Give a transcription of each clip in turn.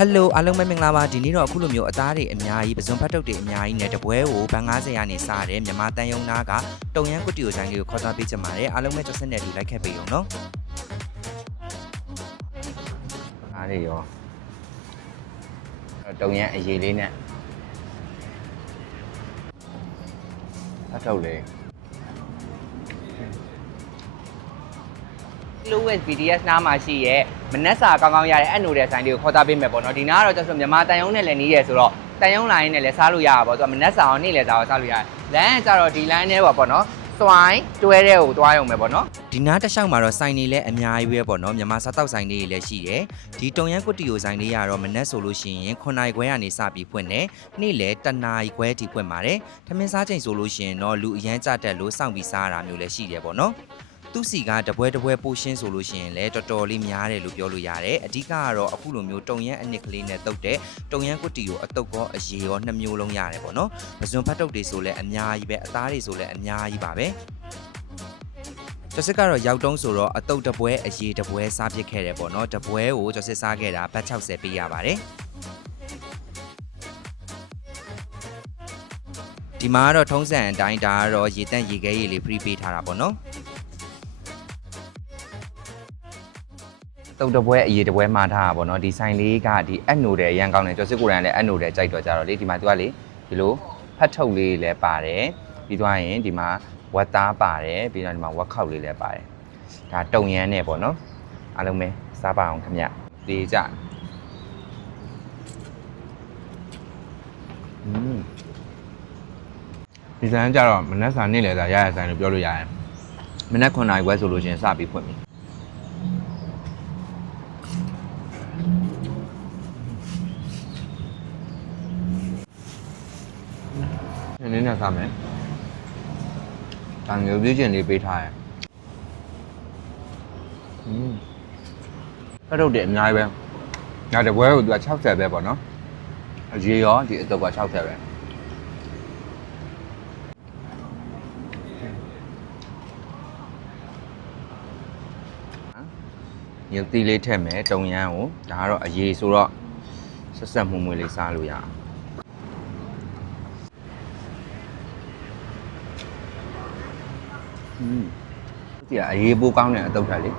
Hello အားလုံးပဲမင်္ဂလာပါဒီနေ့တော့အခုလိုမျိုးအသားတွေအများကြီးပဇွန်ဖတ်တုတ်တွေအများကြီးနဲ့တပွဲကိုဘန်90ရာနေစားရတယ်မြန်မာတန်ယုံနာကတုံရန်ကွတီယိုဆိုင်လေးကိုခေါ်သွားပေးချင်ပါတယ်အားလုံးပဲကြော်စက်နဲ့တူလိုက်ခဲ့ပေးအောင်နော်အားလေးရောတုံရန်အရေးလေးနဲ့ဖတ်တုတ်လေးLouis BDS နားမှာရှိရဲ့မနက်စာကောင်းကောင်းရတဲ့အနိုတဲ့ဆိုင်လေးကိုခေါ်သားပေးမယ်ပေါ့နော်ဒီနားကတော့ကျဆိုမြန်မာတန်ယုံနဲ့လည်းနီးရဲဆိုတော့တန်ယုံလိုင်းနဲ့လည်းစားလို့ရတာပေါ့သူကမနက်စာအောင်နေ့လည်းစားအောင်စားလို့ရတယ်လမ်းကကျတော့ဒီ line နဲ့ပေါ့နော်စွိုင်းတွဲတဲ့ကိုတွားရုံပဲပေါ့နော်ဒီနားတစ်လျှောက်မှာတော့ဆိုင်နေလည်းအများကြီးပဲပေါ့နော်မြန်မာစားတောက်ဆိုင်လေးတွေလည်းရှိတယ်ဒီတုံရန်ကွတီယိုဆိုင်လေးကတော့မနက်ဆိုလို့ရှိရင်9နာရီခွဲကနေစပြီးဖွင့်တယ်နေ့လည်း10နာရီခွဲထိဖွင့်ပါတယ်ထမင်းစားချိန်ဆိုလို့ရှိရင်တော့လူအရန်ကြတက်လို့စောင့်ပြီးစားရတာမျိုးလည်းရှိတယ်ပေါ့နော်သူစီကတပွဲပိုရှင်းဆိုလို့ရှိရင်လည်းတော်တော်လေးများတယ်လို့ပြောလို့ရတယ်အဓိကကတော့အခုလိုမျိုးတုံရန်အနစ်ကလေးနဲ့တုတ်တဲ့တုံရန်ကွတီကိုအတုတ်ကောအရေရော2မျိုးလုံးရတယ်ပေါ့နော်ပဇွန်ဖတ်တုတ်တွေဆိုလည်းအများကြီးပဲအသားတွေဆိုလည်းအများကြီးပါပဲကျော်စစ်ကတော့ရောက်တုံးဆိုတော့အတုတ်တပွဲအရေတပွဲစားပစ်ခဲ့တယ်ပေါ့နော်တပွဲကိုကျော်စစ်စားခဲ့တာဘတ်60ပေးရပါတယ်ဒီမှာကတော့ထုံးစံအတိုင်းဒါကတော့ရေတန့်ရေခဲရေလေး free ပေးထားတာပေါ့နော်တုတ်တပွဲအရေးတပွဲမှာထားတာပေါ့နော်ဒီဆိုင်လေးကဒီအက်နိုတယ်ရန်ကောင်းတယ်ကျော်စစ်ကိုရန်လည်းအက်နိုတယ်ကြိုက်တော့ကြတော့လေဒီမှာသူကလေဒီလိုဖတ်ထုတ်လေးလည်းပါတယ်ပြီးသွားရင်ဒီမှာဝက်သားပါတယ်ပြီးတော့ဒီမှာဝက်ခောက်လေးလည်းပါတယ်ဒါတုံရမ်းနဲ့ပေါ့နော်အားလုံးပဲစားပါအောင်ခင်ဗျဒီကြဒီဆိုင်ကြတော့မနက်စာနေ့လေသာရရဆိုင်လို့ပြောလို့ရတယ်မနက်9နာရီခွဲဆိုလို့ရှိရင်စပြီးဖွင့်ပြီနည်းနည်းစားမယ်။တန်ရုပ်ပြည့်ကျင်လေးပေးထားရယ်။ဖတ်ထုတ်တယ်အများကြီးပဲ။ဒါတပွဲကိုသူက60ပဲပေါ့နော်။အရေးရောဒီအတုပ်က60ပဲ။ရုပ်သီးလေးထည့်မယ်တုံရမ်းကိုဒါကတော့အရေးဆိုတော့ဆက်ဆက်မှုမွေးလေးစားလို့ရအောင်။ဒီအရေးပိုးကောင်းတဲ့အတုတ်ထက်လေ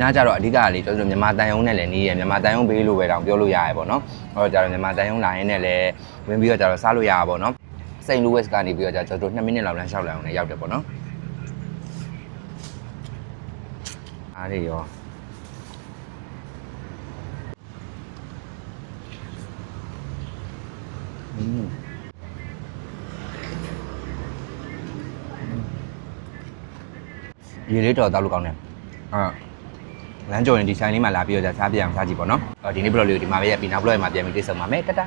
နားကြတော့အဓိကလေကျွန်တော်မြန်မာတန်ယုံနဲ့လည်းနေရမြန်မာတန်ယုံဘေးလို့ပဲတောင်ပြောလို့ရရပေါ့နော်အဲ့တော့ကြတော့မြန်မာတန်ယုံလာရင်လည်းဝင်ပြီးတော့ကြတော့စားလို့ရပါပေါ့နော်စိန်လူဝက်စ်ကနေပြီးတော့ကျွန်တော်2မိနစ်လောက်လမ်းလျှောက်လိုက်အောင်လည်းရောက်တယ်ပေါ့နော်အားရရောရေလေးတော်တောက်လို့ကောင်းတယ်လမ်းကြော်ရင်ဒီဆိုင်လေးမှာလာပြီးတော့စားပြအောင်စားကြည့်ပေါ့နော်ဒီနေ့ဘလော့လေးကိုဒီမှာပဲရပ်ပြီးနောက်ဘလော့မှာပြန်ပြီးတိတ်ဆုံပါမယ်တတာ